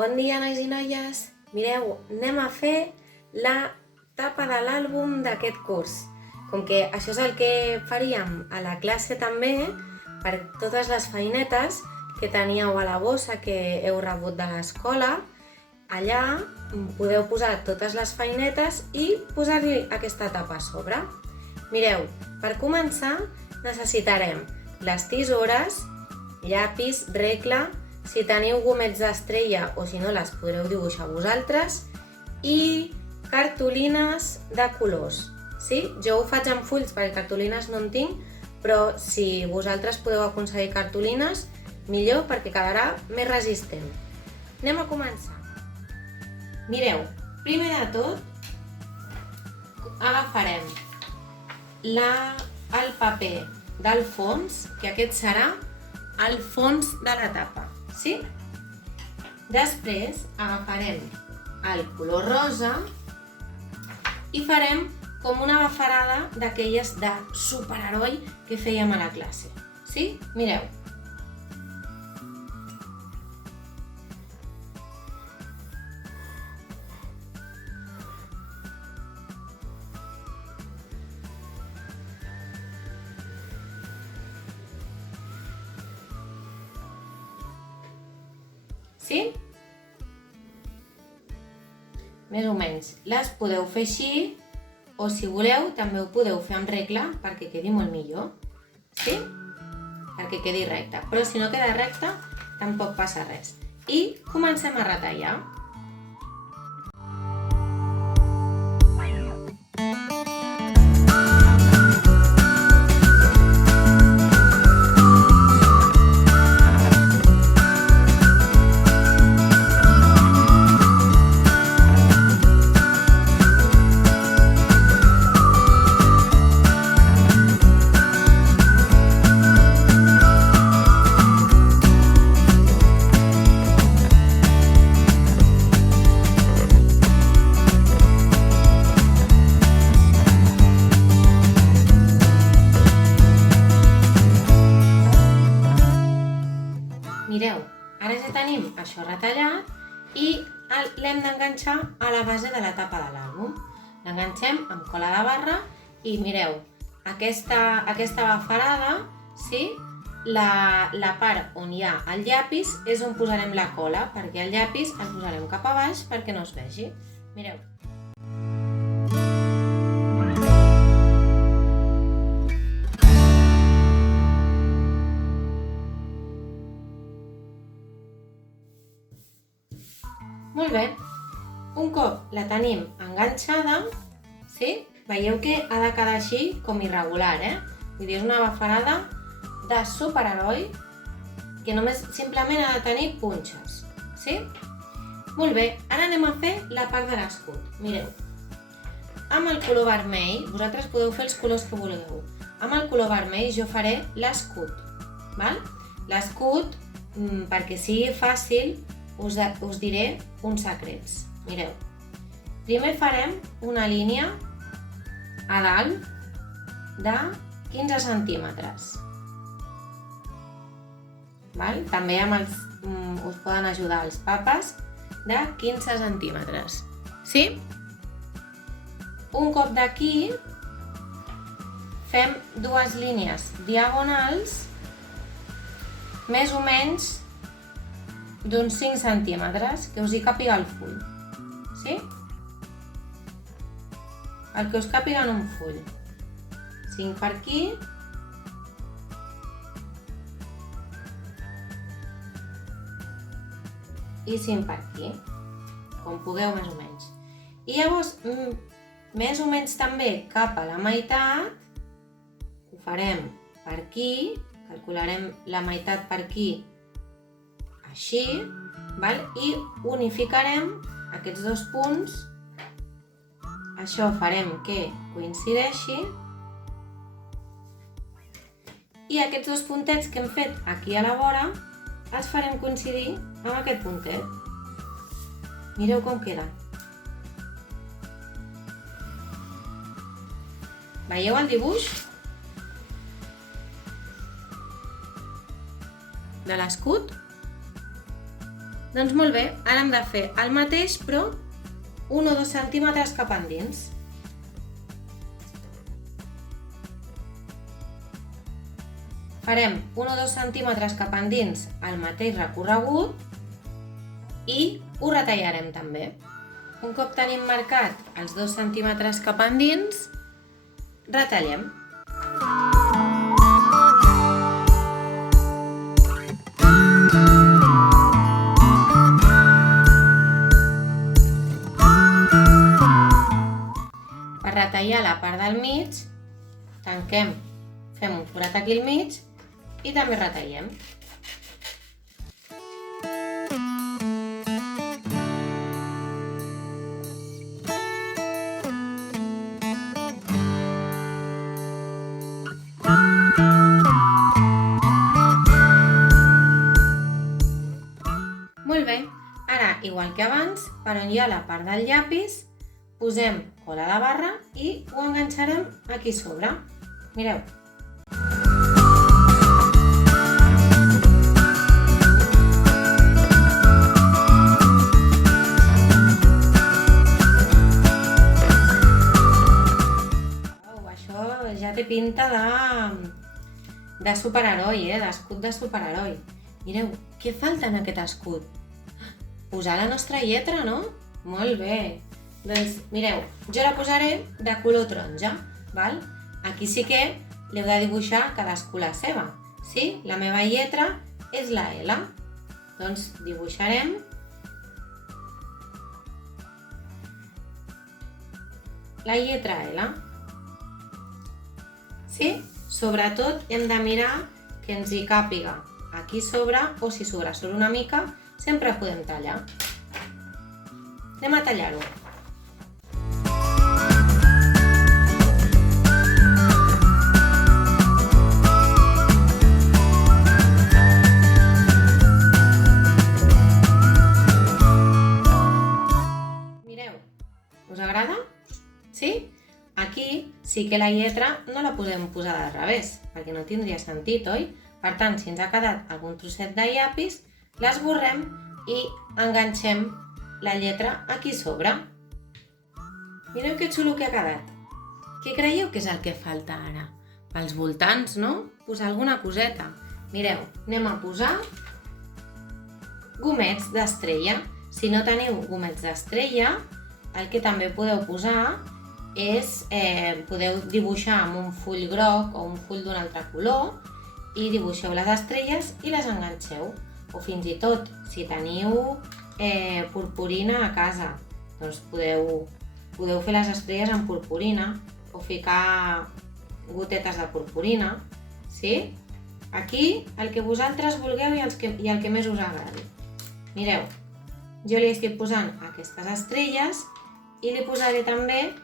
Bon dia, nois i noies! Mireu, anem a fer la tapa de l'àlbum d'aquest curs. Com que això és el que faríem a la classe també, per totes les feinetes que teníeu a la bossa que heu rebut de l'escola, allà podeu posar totes les feinetes i posar-li aquesta tapa a sobre. Mireu, per començar necessitarem les tisores, llapis, regla, si teniu gomets d'estrella o si no les podreu dibuixar vosaltres, i cartolines de colors. Sí? Jo ho faig amb fulls perquè cartolines no en tinc, però si vosaltres podeu aconseguir cartolines, millor perquè quedarà més resistent. Anem a començar. Mireu, primer de tot agafarem el paper del fons, que aquest serà el fons de la tapa. Sí? Després agafarem el color rosa i farem com una bafarada d'aquelles de superheroi que fèiem a la classe. Sí? Mireu. Sí? Més o menys. Les podeu fer així, o si voleu també ho podeu fer amb regla perquè quedi molt millor. Sí? Perquè quedi recte. Però si no queda recte, tampoc passa res. I comencem a retallar. Mireu, ara ja tenim això retallat i l'hem d'enganxar a la base de la tapa de l'àlbum. L'enganxem amb cola de barra i mireu, aquesta bafarada, sí? La part on hi ha el llapis és on posarem la cola, perquè el llapis el posarem cap a baix perquè no es vegi. Mireu. Molt bé, un cop la tenim enganxada, sí? Veieu que ha de quedar així com irregular, Vull dir, és una bafarada de superheroi que només simplement ha de tenir punxes, sí? Molt bé, ara anem a fer la part de l'escut. Mireu, amb el color vermell, vosaltres podeu fer els colors que vulgueu. Amb el color vermell jo faré l'escut, val? L'escut, perquè sigui fàcil, us diré uns secrets. Mireu, primer farem una línia a dalt de 15 centímetres. Val? També us poden ajudar els papes de 15 centímetres. Sí? Un cop d'aquí fem dues línies diagonals més o menys d'uns 5 centímetres, que us hi càpiga el full. Sí? El que us càpiga en un full. 5 per aquí. I 5 per aquí. Com pugueu, més o menys. I llavors, més o menys també cap a la meitat, ho farem per aquí, calcularem la meitat per aquí, així, val? I unificarem aquests dos punts. Això farem que coincideixi. I aquests dos puntets que hem fet aquí a la vora els farem coincidir amb aquest puntet. Mireu com queda. Veieu el dibuix de l'escut? Doncs molt bé, ara hem de fer el mateix però 1 o 2 centímetres cap endins. Farem 1 o 2 centímetres cap endins el mateix recorregut i ho retallarem també. Un cop tenim marcat els 2 centímetres cap endins, retallem. Per retallar la part del mig, tanquem, fem un forat aquí al mig i també retallem. Molt bé, ara, igual que abans, per on hi ha la part del llapis, posem cola de barra i ho enganxarem aquí sobre. Mireu. Això ja té pinta de superheroi, d'escut de superheroi. Mireu, què falta en aquest escut? Posar la nostra lletra, no? Molt bé. Doncs mireu, jo la posaré de color taronja, val? Aquí sí que l'heu de dibuixar cadascú la seva. Sí? La meva lletra és la L. Doncs dibuixarem la lletra L. Sí? Sobretot hem de mirar que ens hi càpiga aquí sobre, o si sobresurt una mica, sempre podem tallar. Anem a tallar-ho. Mireu, us agrada? Sí? Aquí sí que la lletra no la podem posar del revés, perquè no tindria sentit, oi? Per tant, si ens ha quedat algun trosset de llapis, l'esborrem i enganxem la lletra aquí sobre. Mireu que xulo que ha quedat. Què creieu que és el que falta ara? Pels voltants, no? Posar alguna coseta. Mireu, anem a posar gomets d'estrella. Si no teniu gomets d'estrella, el que també podeu posar és, podeu dibuixar amb un full groc o un full d'un altre color i dibuixeu les estrelles i les enganxeu. O fins i tot, si teniu purpurina a casa, doncs podeu fer les estrelles amb purpurina o ficar gotetes de purpurina, sí? Aquí el que vosaltres vulgueu i el que més us agradi. Mireu, jo li estic posant aquestes estrelles i li posaré també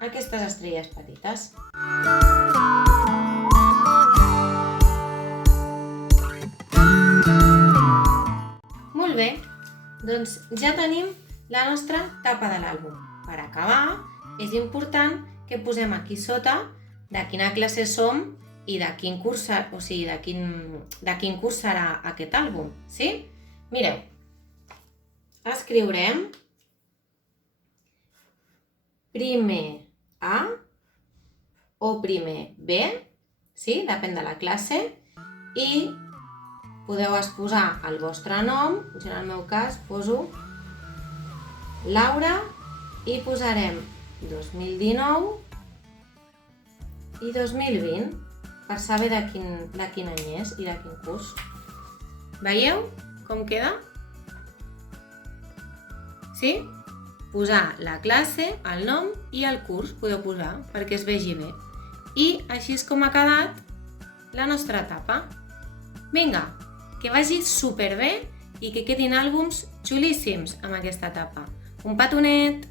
aquestes estrelles petites. Molt bé, doncs ja tenim la nostra tapa de l'àlbum. Per acabar, és important que posem aquí sota de quina classe som i de quin curs serà aquest àlbum, sí? Mireu, escriurem primer A o primer B, sí? Depèn de la classe, i podeu posar el vostre nom. Jo en el meu cas poso Laura i posarem 2019 i 2020 per saber de quin any és i de quin curs. Veieu com queda? Sí? Posar la classe, el nom i el curs podeu posar perquè es vegi bé. I així és com ha quedat la nostra tapa. Vinga, que vagi superbé i que quedin àlbums xulíssims amb aquesta tapa. Un petonet!